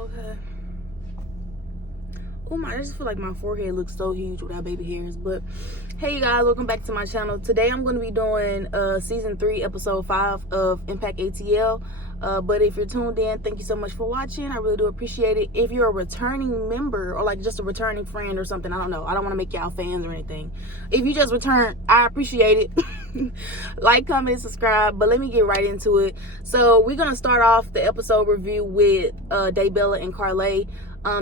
Okay. Oh my, I just feel like my forehead looks so huge without baby hairs. But hey you guys, welcome back to my channel. Today I'm going to be doing season 3 episode 5 of Impact ATL. But if you're tuned in, thank you so much for watching. I really do appreciate it. If you're a returning member or like just a returning friend or something, I don't know, I don't want to make y'all fans or anything. If you just return, I appreciate it. Like, comment, and subscribe. But let me get right into it. So we're going to start off the episode review with Daybella and Carlay.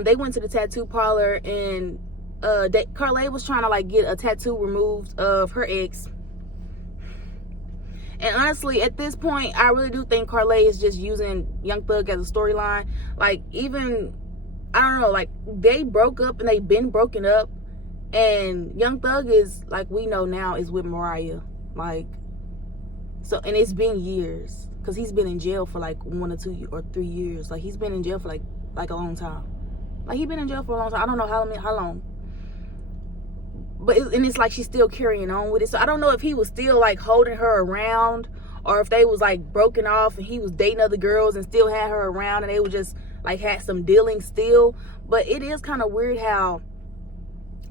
They went to the tattoo parlor, and Carlay was trying to like get a tattoo removed of her ex. And honestly, at this point, I really do think Carlay is just using Young Thug as a storyline. Like, even, I don't know, like, they broke up and they've been broken up. And Young Thug is, like we know now, is with Mariah. Like, so, and it's been years. Because he's been in jail for, like, 1 or 2 or 3 years. Like, he's been in jail for, like a long time. Like, he's been in jail for a long time. I don't know how long. But it's like she's still carrying on with it. So I don't know if he was still like holding her around, or if they was like broken off and he was dating other girls and still had her around, and they would just like had some dealing still. But it is kind of weird how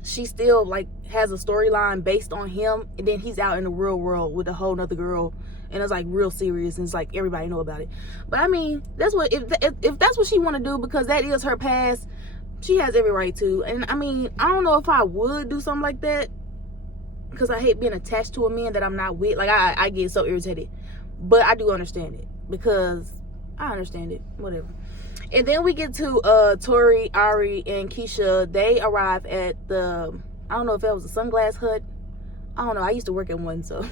she still like has a storyline based on him, and then he's out in the real world with a whole nother girl, and it's like real serious, and it's like everybody know about it. But I mean, that's what, if that's what she want to do, because that is her past, she has every right to. And I mean, I don't know if I would do something like that, because I hate being attached to a man that I'm not with. Like, I get so irritated. But I do understand it, because I understand it. Whatever. And then we get to Tori, Ari, and Keisha. They arrive at the, I don't know if that was a sunglass hut. I don't know. I used to work at one, so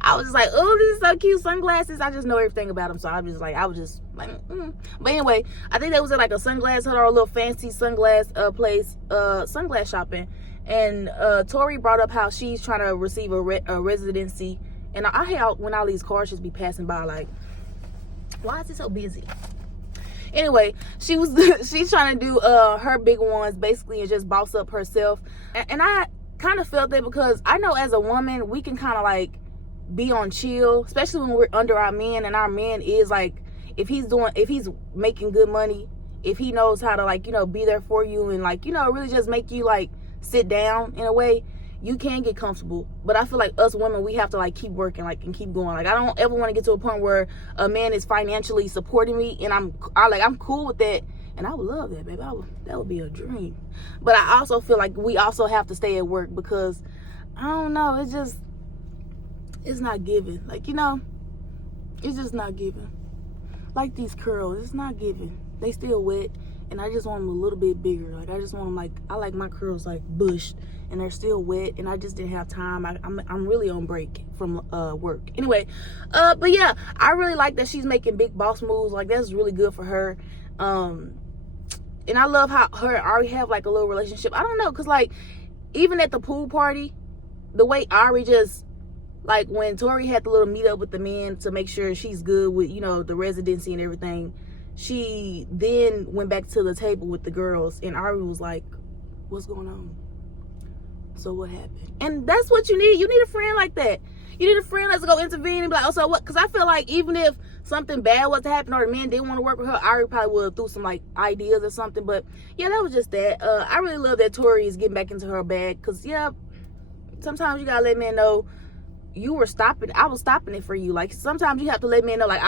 I was just like, oh, this is so cute, sunglasses. I just know everything about them, so I was just like, But anyway, I think that was at like a sunglass hut or a little fancy sunglass place, sunglass shopping. And Tori brought up how she's trying to receive a residency. And I hate when all these cars just be passing by, like, why is it so busy? Anyway, she's trying to do her big ones basically and just boss up herself. And I kind of felt that, because I know as a woman we can kind of like be on chill, especially when we're under our men, and our man is like, if he's making good money, if he knows how to, like, you know, be there for you and, like, you know, really just make you like sit down in a way, you can get comfortable. But I feel like us women, we have to like keep working, like, and keep going. Like, I don't ever want to get to a point where a man is financially supporting me and I'm cool with that. And I would love that, baby. That would be a dream. But I also feel like we also have to stay at work, because I don't know, it's not giving. Like, you know, it's just not giving. Like these curls, it's not giving. They still wet, and I just want them a little bit bigger. Like, I just want them, like, I like my curls like bushed, and they're still wet, and I just didn't have time. I'm really on break from work. Anyway, but yeah, I really like that she's making big boss moves. Like, that's really good for her. And I love how her and Ari have like a little relationship. I don't know, because like even at the pool party, the way Ari just, like, when Tori had the little meet up with the men to make sure she's good with, you know, the residency and everything, she then went back to the table with the girls, and Ari was like, what's going on? So what happened? And that's what you need. You need a friend like that. You need a friend that's gonna intervene and be like, oh, so what? Because I feel like even if something bad was to happen or the man didn't want to work with her, Ari probably would have threw some like ideas or something. But yeah, that was just that. I really love that Tori is getting back into her bag, because yeah, sometimes you gotta let men know you were stopping. I was stopping it for you. Like, sometimes you have to let men know, like,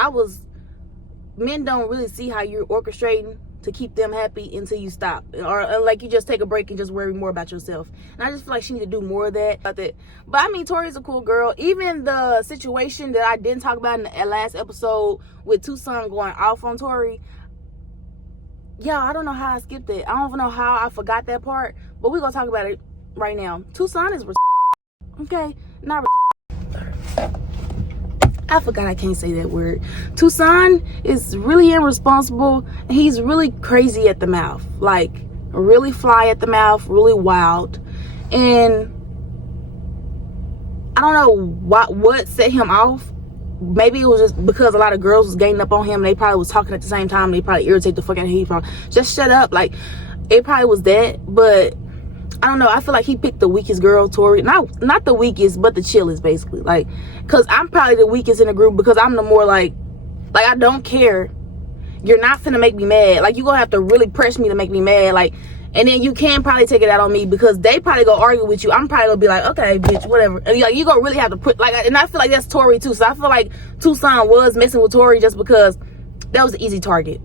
men don't really see how you're orchestrating to keep them happy until you stop, or like you just take a break and just worry more about yourself. And I just feel like she need to do more of that. But I mean, Tori's a cool girl. Even the situation that I didn't talk about in the last episode with Tucson going off on Tori, yeah, I don't know how I skipped it. I don't even know how I forgot that part, but we're gonna talk about it right now. Tucson is okay, not I forgot I can't say that word. Tucson is really irresponsible. He's really crazy at the mouth. Like, really fly at the mouth, really wild. And I don't know what set him off. Maybe it was just because a lot of girls was gaining up on him. They probably was talking at the same time. They probably irritate the fuck out of him from, just shut up. Like, it probably was that. But I don't know. I feel like he picked the weakest girl, Tori. Not the weakest, but the chillest, basically. Like, because I'm probably the weakest in the group, because I'm the more like I don't care. you're not finna make me mad. Like, you gonna have to really press me to make me mad. Like, and then you can probably take it out on me, because they probably go argue with you. I'm probably gonna be like, okay, bitch, whatever. And like, you gonna really have to put, like, and I feel like that's Tori too. So I feel like Tucson was messing with Tori just because that was an easy target.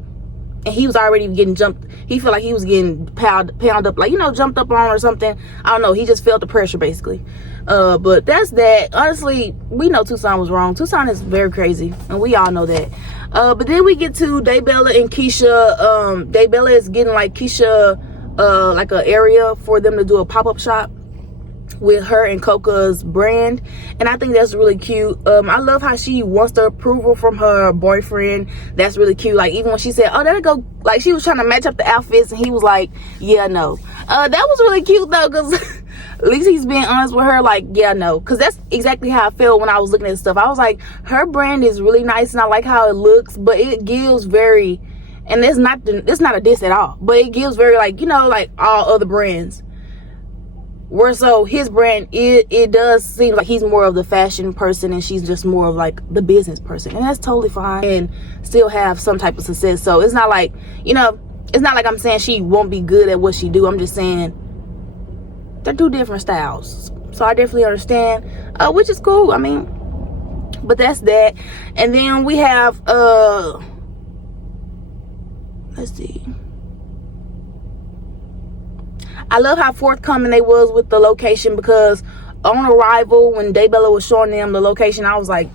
And he was already getting jumped. He felt like he was getting pound up, like, you know, jumped up on or something. I don't know. He just felt the pressure, basically. But that's that. Honestly, we know Tucson was wrong. Tucson is very crazy, and we all know that. But then we get to Daybella and Keisha. Daybella is getting, like, Keisha, like, an area for them to do a pop-up shop with her and Coca's brand, and I think that's really cute. I love how she wants the approval from her boyfriend. That's really cute. Like, even when she said, oh, that'll go, like, she was trying to match up the outfits, and he was like, yeah, no. That was really cute though, because at least he's being honest with her, like, yeah, no. Because that's exactly how I felt when I was looking at stuff. I was like, her brand is really nice, and I like how it looks, but it gives very, and it's not a diss at all, but it gives very, like, you know, like all other brands. Where so his brand, it does seem like he's more of the fashion person, and she's just more of like the business person, and that's totally fine, and still have some type of success. So it's not like, you know, it's not like I'm saying she won't be good at what she do. I'm just saying they're two different styles. So I definitely understand, which is cool. I mean, but that's that. And then we have let's see, I love how forthcoming they was with the location, because on arrival, when Daybella was showing them the location, I was like,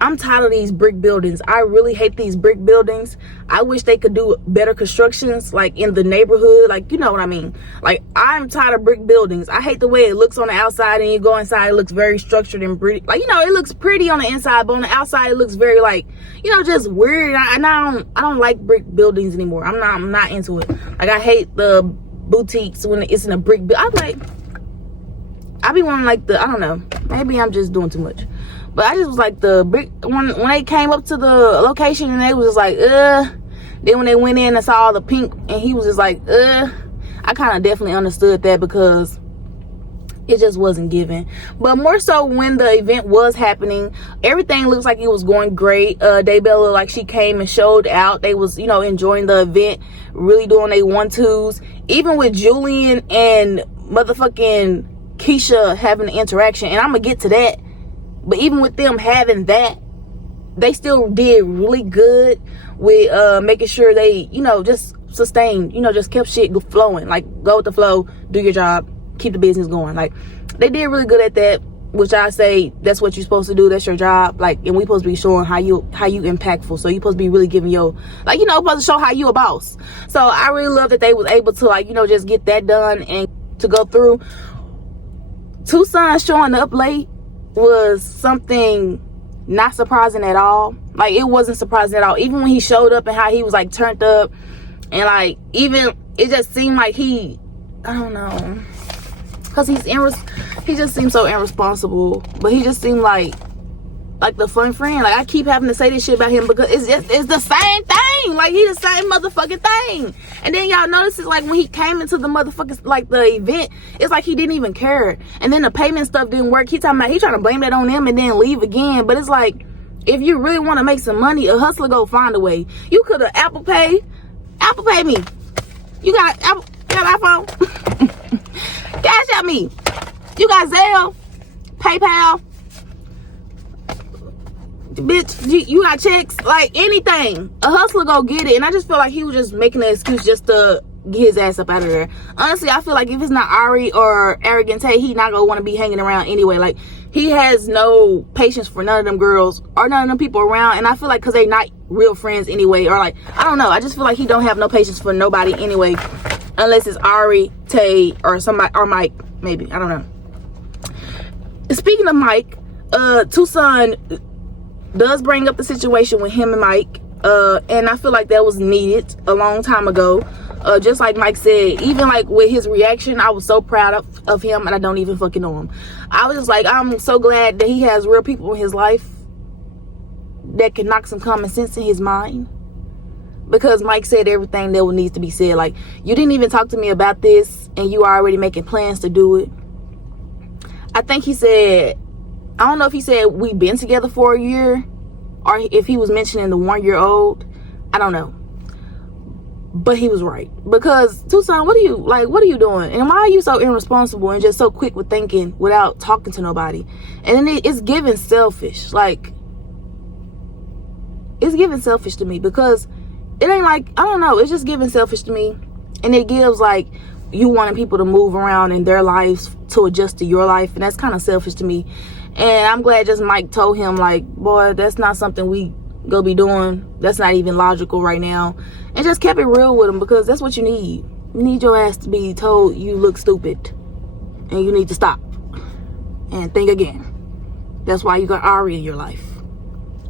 I'm tired of these brick buildings. I really hate these brick buildings. I wish they could do better constructions, like in the neighborhood, like, you know what I mean. Like, I'm tired of brick buildings. I hate the way it looks on the outside, and you go inside, it looks very structured and pretty. Like, you know, it looks pretty on the inside, but on the outside, it looks very, like, you know, just weird. And I don't like brick buildings anymore. I'm not into it. Like, I hate the boutiques when it's in a brick building. I be wanting, like, I don't know, maybe I'm just doing too much, but I just was like, the brick, when they came up to the location, and they was just like, then when they went in and saw all the pink, and he was just like, I kind of definitely understood that, because it just wasn't given. But more so when the event was happening, everything looks like it was going great. Daybella, like, she came and showed out. They was, you know, enjoying the event, really doing their 1-2s. Even with Julian and motherfucking Keisha having an interaction, and I'm gonna get to that, but even with them having that, they still did really good with making sure they, you know, just sustained, you know, just kept shit flowing. Like, go with the flow, do your job, keep the business going. Like, they did really good at that, which I say that's what you're supposed to do. That's your job. Like, and we supposed to be showing how you impactful. So you supposed to be really giving your, like, you know, supposed to show how you a boss. So I really love that they was able to, like, you know, just get that done and to go through. Tucson showing up late was something not surprising at all. Like, it wasn't surprising at all. Even when he showed up and how he was, like, turned up, and, like, even it just seemed like he, I don't know, because he just seemed so irresponsible, but he just seemed like the fun friend. Like, I keep having to say this shit about him, because it's the same thing. Like, he the same motherfucking thing. And then y'all notice, it's like when he came into the motherfuckers, like, the event, it's like he didn't even care. And then the payment stuff didn't work. He trying to blame that on them and then leave again. But it's like, if you really want to make some money, a hustler go find a way. You could have Apple Pay me. You got iPhone? Cash at me. You got Zelle, PayPal, bitch. You got checks, like, anything. A hustler go get it. And I just feel like he was just making an excuse just to get his ass up out of there. Honestly, I feel like if it's not Ari or Arrogant Tay, he not gonna want to be hanging around anyway. Like, he has no patience for none of them girls or none of them people around. And I feel like because they not real friends anyway, or like, I don't know, I just feel like he don't have no patience for nobody anyway, unless it's Ari, Tay, or somebody, or Mike, maybe. I don't know. Speaking of Mike, Tucson does bring up the situation with him and Mike, and I feel like that was needed a long time ago. Just like Mike said, even like with his reaction, I was so proud of him, and I don't even fucking know him. I was just like, I'm so glad that he has real people in his life that can knock some common sense in his mind, because Mike said everything that needs to be said. Like, you didn't even talk to me about this, and you are already making plans to do it. I think he said, I don't know if he said we've been together for a year, or if he was mentioning the 1-year-old, I don't know. But he was right. Because, Tucson, what are you doing? And why are you so irresponsible and just so quick with thinking without talking to nobody? And then it's giving selfish. Like, it's giving selfish to me, because it ain't like, I don't know, it's just giving selfish to me. And it gives like you wanting people to move around in their lives to adjust to your life, and that's kind of selfish to me. And I'm glad just Mike told him, like, boy, that's not something we go be doing. That's not even logical right now. And just kept it real with him, because that's what you need. You need your ass to be told you look stupid and you need to stop and think again. That's why you got Ari in your life.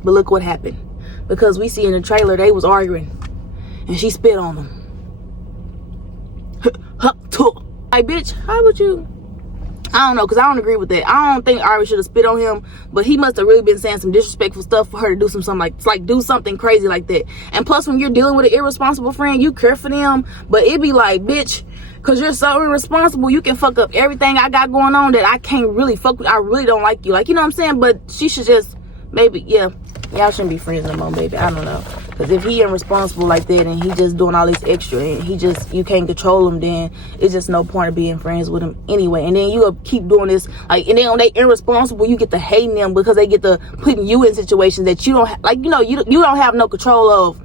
But look what happened. Because we see in the trailer they was arguing and she spit on him. Like, bitch, how would you? I don't know, because I don't agree with that. I don't think Ari should have spit on him, but he must have really been saying some disrespectful stuff for her to do something like do something crazy like that. And plus, when you're dealing with an irresponsible friend, you care for them, but it be like, bitch, because you're so irresponsible, you can fuck up everything I got going on that I can't really fuck with. I really don't like you. Like, you know what I'm saying? But she should just, maybe, yeah, y'all shouldn't be friends no more, baby. I don't know. Because if he irresponsible like that and he just doing all this extra and you can't control him, then it's just no point of being friends with him anyway. And then you keep doing this, like, and then when they irresponsible, you get to hating them because they get to putting you in situations that you don't, like, you know, you don't have no control of.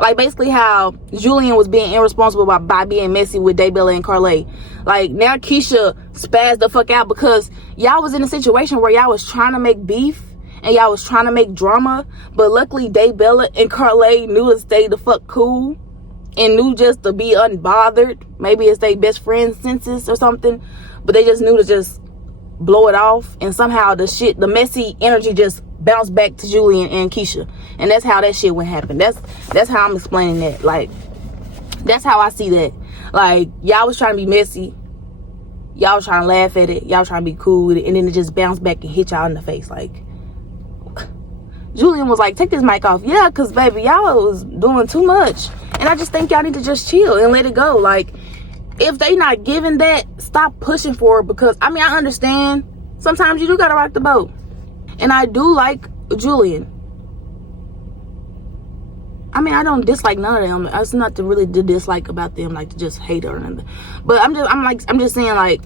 Like, basically how Julian was being irresponsible by being messy with Daybella and Carlay. Like, now Keisha spazzed the fuck out because y'all was in a situation where y'all was trying to make beef and y'all was trying to make drama, but luckily Daybella and Carlay knew to stay the fuck cool and knew just to be unbothered. Maybe it's their best friend senses or something, but they just knew to just blow it off, and somehow the messy energy just bounced back to Julian and Keisha, and that's how that shit would happen. That's how I'm explaining that. Like, that's how I see that. Like, y'all was trying to be messy, y'all was trying to laugh at it, y'all was trying to be cool with it, and then it just bounced back and hit y'all in the face. Like, Julian was like, take this mic off. Yeah, because, baby, y'all was doing too much. And I just think y'all need to just chill and let it go. Like, if they not giving that, stop pushing for it. Because, I mean, I understand. Sometimes you do got to rock the boat. And I do like Julian. I mean, I don't dislike none of them. It's not to really dislike about them, like to just hate her. But I'm just saying, like,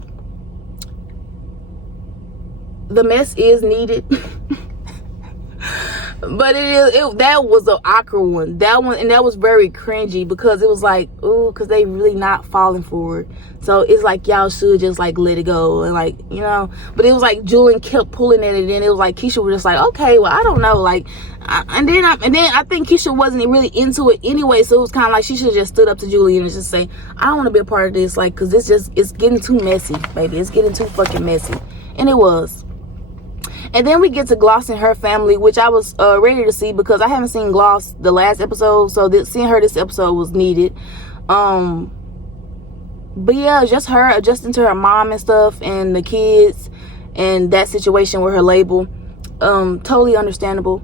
the mess is needed. But that was an awkward one. That was very cringy, because it was like, ooh, because they really not falling for it. So it's like y'all should just like let it go and, like, you know. But it was like Julian kept pulling at it, and it was like Keisha was just like, okay, well, I don't know, like, and then I think Keisha wasn't really into it anyway. So it was kind of like she should have just stood up to Julian and just say, I don't want to be a part of this, like, because it's getting too messy, baby. It's getting too fucking messy, and it was. And then we get to Gloss and her family, which I was ready to see, because I haven't seen Gloss the last episode, so seeing her this episode was needed. But yeah, just her adjusting to her mom and stuff, and the kids, and that situation with her label. Totally understandable.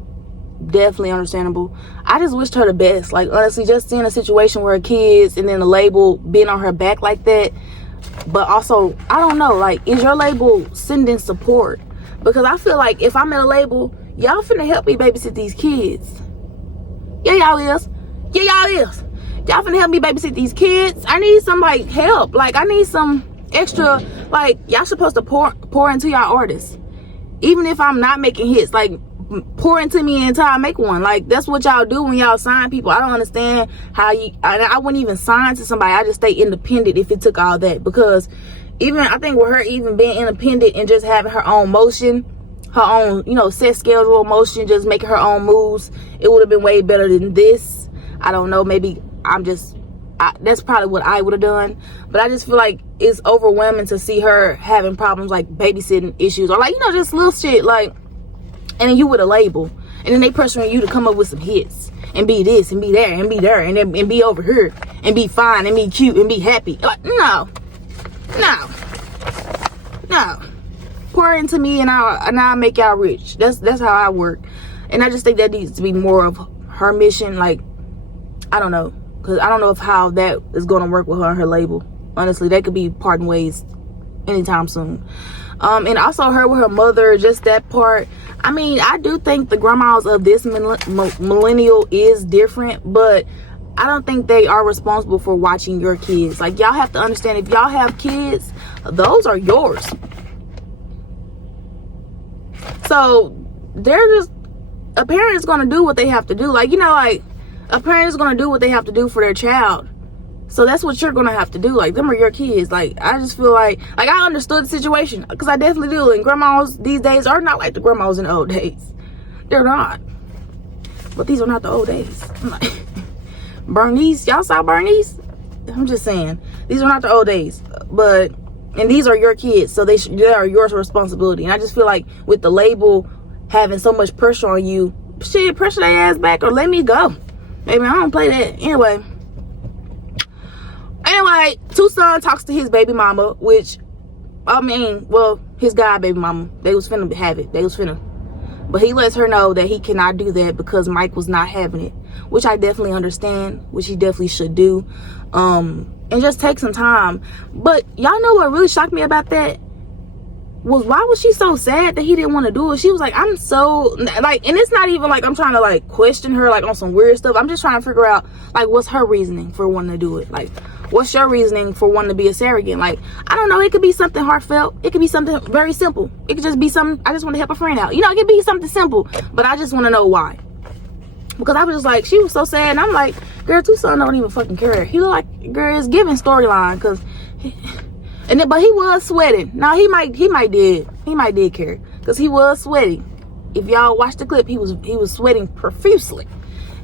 Definitely understandable. I just wished her the best. Like, honestly, just seeing a situation where her kids and then the label being on her back like that. But also, I don't know, like, is your label sending support? Because I feel like if I'm at a label, y'all finna help me babysit these kids. Yeah, y'all is. Yeah, y'all is. Y'all finna help me babysit these kids. I need some, like, help. Like, I need some extra, like, y'all supposed to pour into y'all artists. Even if I'm not making hits, like, pour into me until I make one. Like, that's what y'all do when y'all sign people. I don't understand how I wouldn't even sign to somebody. I just stay independent if it took all that. Because even, I think with her even being independent and just having her own motion, her own, you know, set schedule motion, just making her own moves, it would have been way better than this. I don't know, maybe that's probably what I would have done. But I just feel like it's overwhelming to see her having problems like babysitting issues, or, like, you know, just little shit, like, and then you with a label, and then they pressuring you to come up with some hits and be this and be there and be there and be over here and be fine and be cute and be happy. Like, no. Pour into me and I'll make y'all rich. That's how I work. And I just think that needs to be more of her mission. Like, I don't know, because I don't know how that is going to work with her and her label. Honestly, they could be parting ways anytime soon. And also her with her mother, just that part. I mean, I do think the grandmas of this millennial is different, but I don't think they are responsible for watching your kids. Like, y'all have to understand, if y'all have kids, those are yours. So they're just, a parent is going to do what they have to do. Like, you know, like, a parent is going to do what they have to do for their child. So that's what you're going to have to do. Like, them are your kids. Like, I just feel like I understood the situation, because I definitely do. And grandmas these days are not like the grandmas in the old days. They're not. But these are not the old days. Like, Bernice, y'all saw Bernice? I'm just saying, these are not the old days. But, and these are your kids, so they are your responsibility. And I just feel like with the label having so much pressure on you, shit, pressure their ass back or let me go. Baby, I don't play that. Anyway, Tucson talks to his baby mama, which, I mean, well, his guy baby mama, they was finna have it. But he lets her know that he cannot do that because Mike was not having it, which I definitely understand, which he definitely should do. And just take some time. But y'all know what really shocked me about that? Was why was she so sad that he didn't want to do it? She was like, I'm so, like, and it's not even like I'm trying to like question her like on some weird stuff. I'm just trying to figure out like what's her reasoning for wanting to do it. Like, what's your reasoning for wanting to be a surrogate? Like, I don't know, it could be something heartfelt, it could be something very simple, it could just be something, I just want to help a friend out, you know, it could be something simple, but I just want to know why. Because I was just like, she was so sad, and I'm like, girl, Tucson don't even fucking care. He look like, girl, it's giving storyline, because but he was sweating. Now he might did care, because he was sweating. If y'all watch the clip, he was sweating profusely.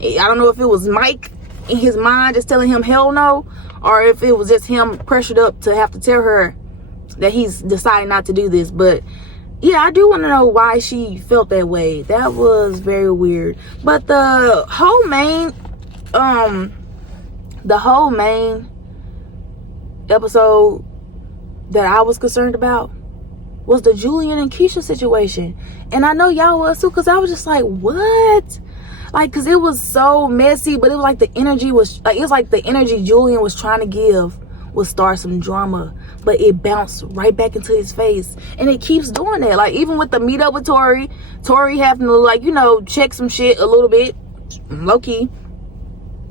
I don't know if it was Mike in his mind just telling him hell no, or if it was just him pressured up to have to tell her that he's deciding not to do this. But yeah, I do want to know why she felt that way. That was very weird. But the whole main episode that I was concerned about was the Julian and Keisha situation. And I know y'all was too, because I was just like, what? Like, because it was so messy, but it was like the energy was, like, it was like the energy Julian was trying to give would start some drama, but it bounced right back into his face. And it keeps doing that. Like, even with the meetup with Tori having to, like, you know, check some shit a little bit, low-key,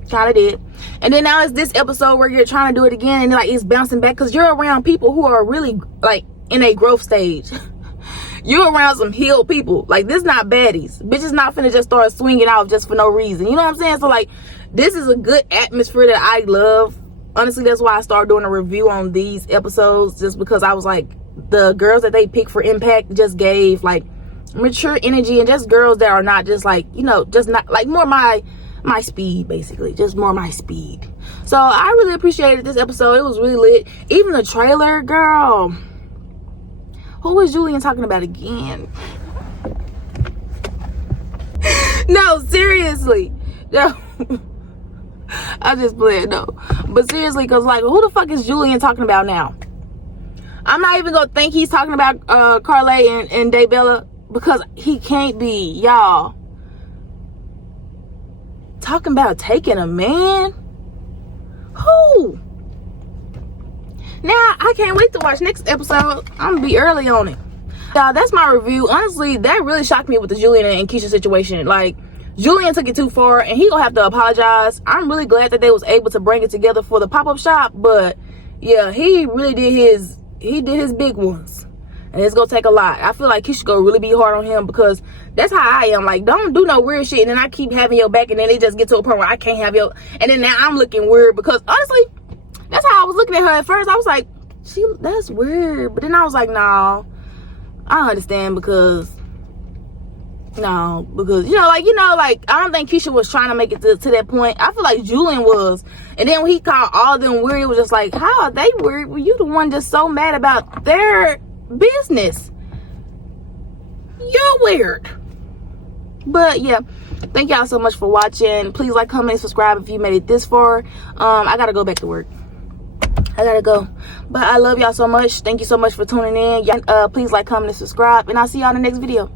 kind of did. And then now it's this episode where you're trying to do it again, and like it's bouncing back because you're around people who are really like in a growth stage. You're around some healed people. Like, this not baddies. Bitches not finna just start swinging out just for no reason. You know what I'm saying? So like, this is a good atmosphere that I love. Honestly, that's why I started doing a review on these episodes, just because I was like, the girls that they pick for impact just gave like mature energy, and just girls that are not just like, you know, just not like more my speed, basically, just more my speed. So I really appreciated this episode. It was really lit. Even the trailer, girl, who was Julian talking about again? No, seriously, no. I just played, no, but seriously, because like, who the fuck is Julian talking about now? I'm not even gonna think he's talking about Carlay and Daybella, because he can't be. Y'all talking about taking a man? Who? Now I can't wait to watch next episode. I'm gonna be early on it. Y'all, that's my review. Honestly, that really shocked me with the Julian and Keisha situation. Like, Julian took it too far, and he gonna have to apologize. I'm really glad that they was able to bring it together for the pop-up shop, but yeah, he really did his big ones, and it's gonna take a lot. I feel like Keisha gonna really be hard on him, because that's how I am. Like, don't do no weird shit, and then I keep having your back, and then it just get to a point where I can't have your, and then now I'm looking weird, because honestly, that's how I was looking at her at first. I was like, that's weird, but then I was like, no, I understand, because you know, like, I don't think Keisha was trying to make it to that point. I feel like Julian was. And then when he called all of them weird, it was just like, how are they weird? Well, you the one just so mad about their business. You're weird. But yeah, thank y'all so much for watching. Please like, comment, and subscribe if you made it this far. I gotta go back to work. I gotta go. But I love y'all so much. Thank you so much for tuning in. Please like, comment, and subscribe, and I'll see y'all in the next video.